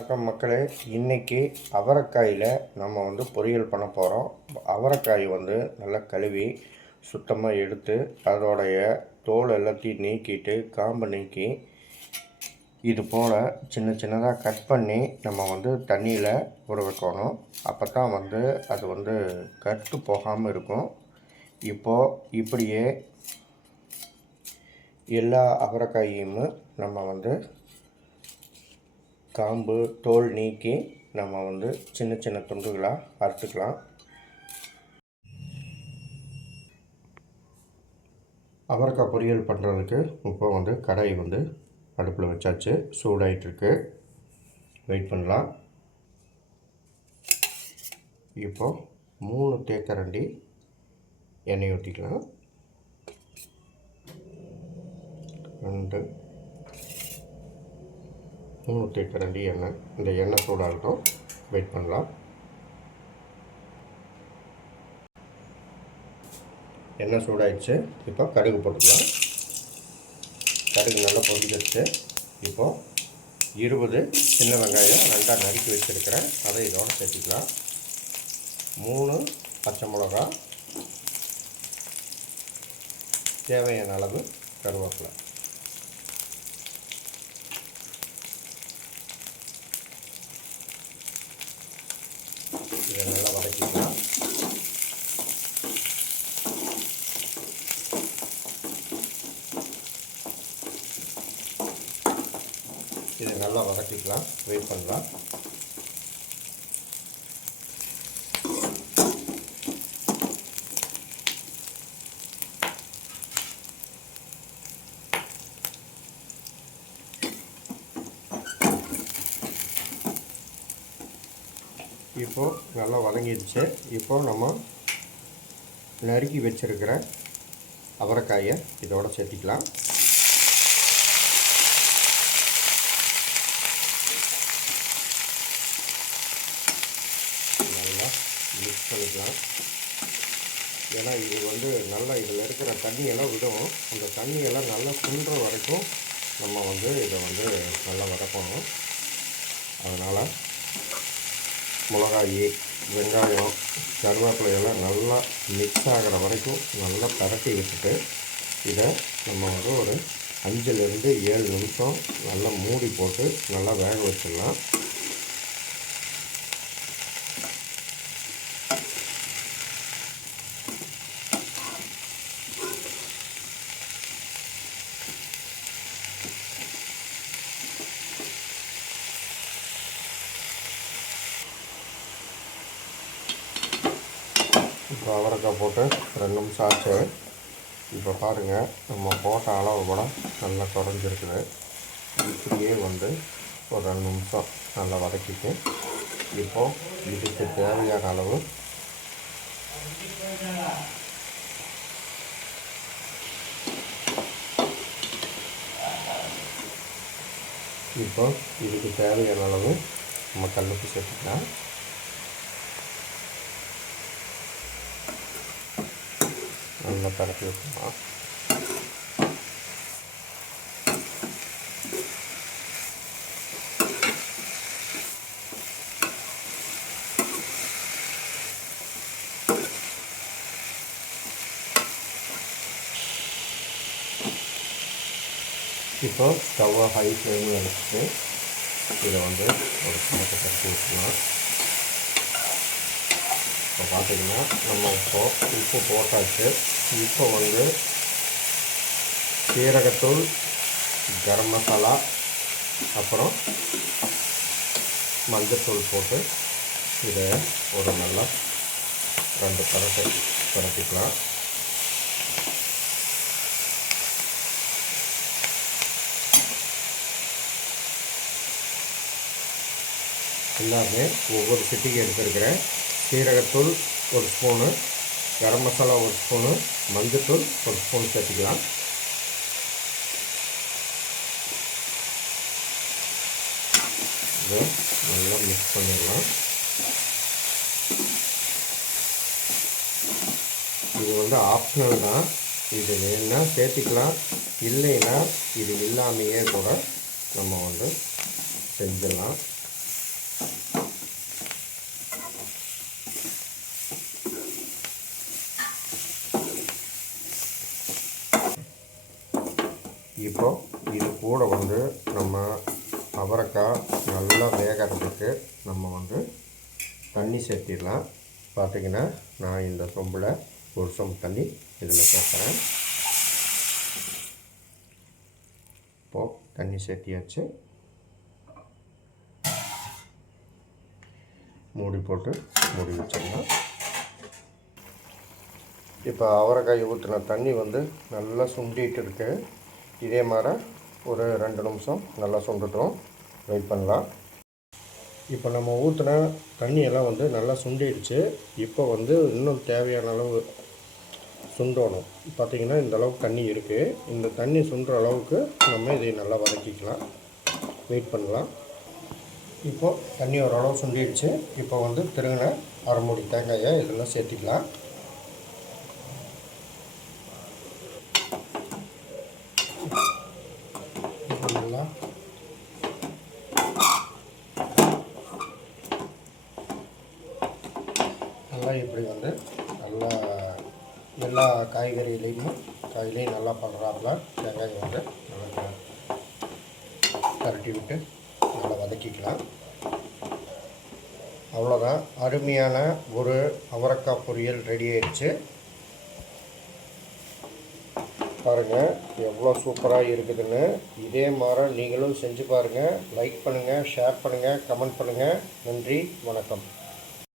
வணக்கம் மக்களே. இன்றைக்கி அவரைக்காயில் நம்ம வந்து பொரியல் பண்ண போகிறோம் அவரைக்காய் வந்து நல்லா கழுவி சுத்தமாக எடுத்து அதோடைய தோல் எல்லாத்தையும் நீக்கிட்டு காம்பை நீக்கி இது போல் சின்ன சின்னதாக கட் பண்ணி நம்ம வந்து தண்ணியில் ஊற வைக்கணும். அப்போ தான் வந்து அது வந்து கட்டு போகாமல் இருக்கும். இப்போது இப்படியே எல்லா அவரைக்காயும் நம்ம வந்து காம்பு தோல் நீக்கி நம்ம வந்து சின்ன சின்ன துண்டுகளாக அறுத்துக்கலாம். அவரைக்காய் பொரியல் பண்ணுறதுக்கு இப்போ வந்து கடாய் வந்து அடுப்பில் வச்சாச்சு. சூடாயிட்டுருக்கு. வெயிட் பண்ணலாம். இப்போ மூணு தேக்கரண்டி எண்ணெய் ஊற்றிக்கலாம் ரெண்டு முந்நூற்றி கரண்டி எண்ணெய். இந்த எண்ணெய் சூடாகட்டும். வெயிட் பண்ணலாம். எண்ணெய் சூடாயிடுச்சு. இப்போ கடுகு போட்டுக்கலாம். கடுகு நல்லா பொரிஞ்சிருச்சு. இப்போது இருபது சின்ன வெங்காயம் ரெண்டாக நறுக்கி வச்சுருக்கிறேன். அதை இதோடு சேர்த்துக்கலாம். மூணு பச்சை மிளகா. தேவையான அளவு கருவேப்பிலை. இதை நல்லா வதக்கிக்கலாம் இதை நல்லா வதக்கிக்கலாம் வெயிட் பண்ணலாம். இப்போது நல்லா வதங்கிடுச்சு. இப்போது நம்ம நறுக்கி வச்சுருக்கிற அவரைக்காயை இதோட சேர்த்திக்கலாம். நல்லா மிக்ஸ் பண்ணிக்கலாம். ஏன்னா இது வந்து நல்லா இதில் இருக்கிற தண்ணியெல்லாம் விடும். அந்த தண்ணியெல்லாம் நல்லா சுண்டுற வரைக்கும் நம்ம வந்து இதை வந்து நல்லா வதக்கணும். அதனால் மிளகாய் வெங்காயம் கருவேப்பிலை எல்லாம் நல்லா மிக்ஸ் ஆகிற வரைக்கும் நல்லா பரட்டி வச்சுட்டு இதை நம்ம வந்து ஒரு அஞ்சுலேருந்து ஏழு நிமிஷம் நல்லா மூடி போட்டு நல்லா வேக வச்சிடலாம். இப்போ அவரைக்காய் போட்டு ரெண்டு நிமிஷம் ஆச்சு. இப்போ பாருங்கள் நம்ம போட்ட அளவு கூட நல்லா குறைஞ்சிருக்குது. இப்படியே வந்து ஒரு ரெண்டு நிமிஷம் நல்லா வதக்கிட்டு இப்போது இதுக்கு தேவையான அளவு இப்போ இதுக்கு தேவையான அளவு நம்ம கல்லுக்கு சேர்த்துக்கலாம். நல்லா பரப்பி விட்டுக்கலாம் இப்போ ஸ்டவ்வை ஹை ஃப்ளேமில் வச்சுட்டு இதை வந்து ஒரு சின்னத்தை கட்டி விட்டுக்கலாம் இப்போ பார்த்திங்கன்னா நம்ம இப்போ உப்பு போட்டாச்சு. இப்போ வந்து சீரகத்தூள் கரம் மசாலா அப்புறம் மஞ்சத்தூள் போட்டு இதை ஒரு நல்லா ரெண்டு பரட்டை பரட்டிக்கலாம். எல்லாமே ஒவ்வொரு சிட்டிக்கு எடுத்துருக்கிறேன். சீரகத்தூள் ஒரு ஸ்பூனு கரம் மசாலா ஒரு ஸ்பூனு மஞ்சத்தூள் ஒரு ஸ்பூன் சேர்த்துக்கலாம். இதை நல்லா மிக்ஸ் பண்ணிடலாம். இது வந்து ஆப்ஷனல் தான். இது வேணுன்னா சேர்த்திக்கலாம். இல்லைன்னா இது இல்லாமையே கூட நம்ம வந்து செஞ்சிடலாம். இப்போ இது கூட வந்து நம்ம அவரைக்காய் நல்லா வேகிறதுக்கு நம்ம வந்து தண்ணி சேர்த்திடலாம். பார்த்திங்கன்னா நான் இந்த சொம்பில் ஒரு சொம்பு தண்ணி இதில் சேர்க்குறேன். இப்போது தண்ணி சேர்த்தியாச்சு. மூடி போட்டு மூடி வச்சிடலாம். இப்போ அவரைக்காய் ஊற்றின தண்ணி வந்து நல்லா சுண்டிகிட்டு இருக்குது இதே மாதிரி ஒரு ரெண்டு நிமிஷம் நல்லா சுண்டுட்டோம். வெயிட் பண்ணலாம். இப்போ நம்ம ஊற்றின தண்ணியெல்லாம் வந்து நல்லா சுண்டிடுச்சு. இப்போ வந்து இன்னும் தேவையான அளவு சுண்டணும். பார்த்திங்கன்னா இந்த அளவுக்கு தண்ணி இருக்குது இந்த தண்ணி சுண்டுற அளவுக்கு நம்ம இதை நல்லா வதக்கிக்கலாம். வெயிட் பண்ணலாம். இப்போது தண்ணி ஓரளவு சுண்டிடுச்சு. இப்போ வந்து திருங்கின அரை மூடி தேங்காயை இதெல்லாம் சேர்த்திக்கலாம் இப்போ நல்லா நல்லா இப்படி வந்து நல்லா காய்கறியிலையும் காய்கறிகளையும் காயிலையும் நல்லா பண்ணுறாப்புல வெங்காயம் வந்து நல்லா கரட்டி விட்டு நல்லா வதக்கிக்கலாம். அவ்வளோதான். அருமையான ஒரு அவரக்காய் பொரியல் ரெடி ஆயிடுச்சு. பாருங்கள் எவ்வளோ சூப்பராக இருக்குதுன்னு. இதே மாதிரி நீங்களும் செஞ்சு பாருங்கள் லைக் பண்ணுங்கள் ஷேர் பண்ணுங்கள் கமெண்ட் பண்ணுங்கள் நன்றி வணக்கம்.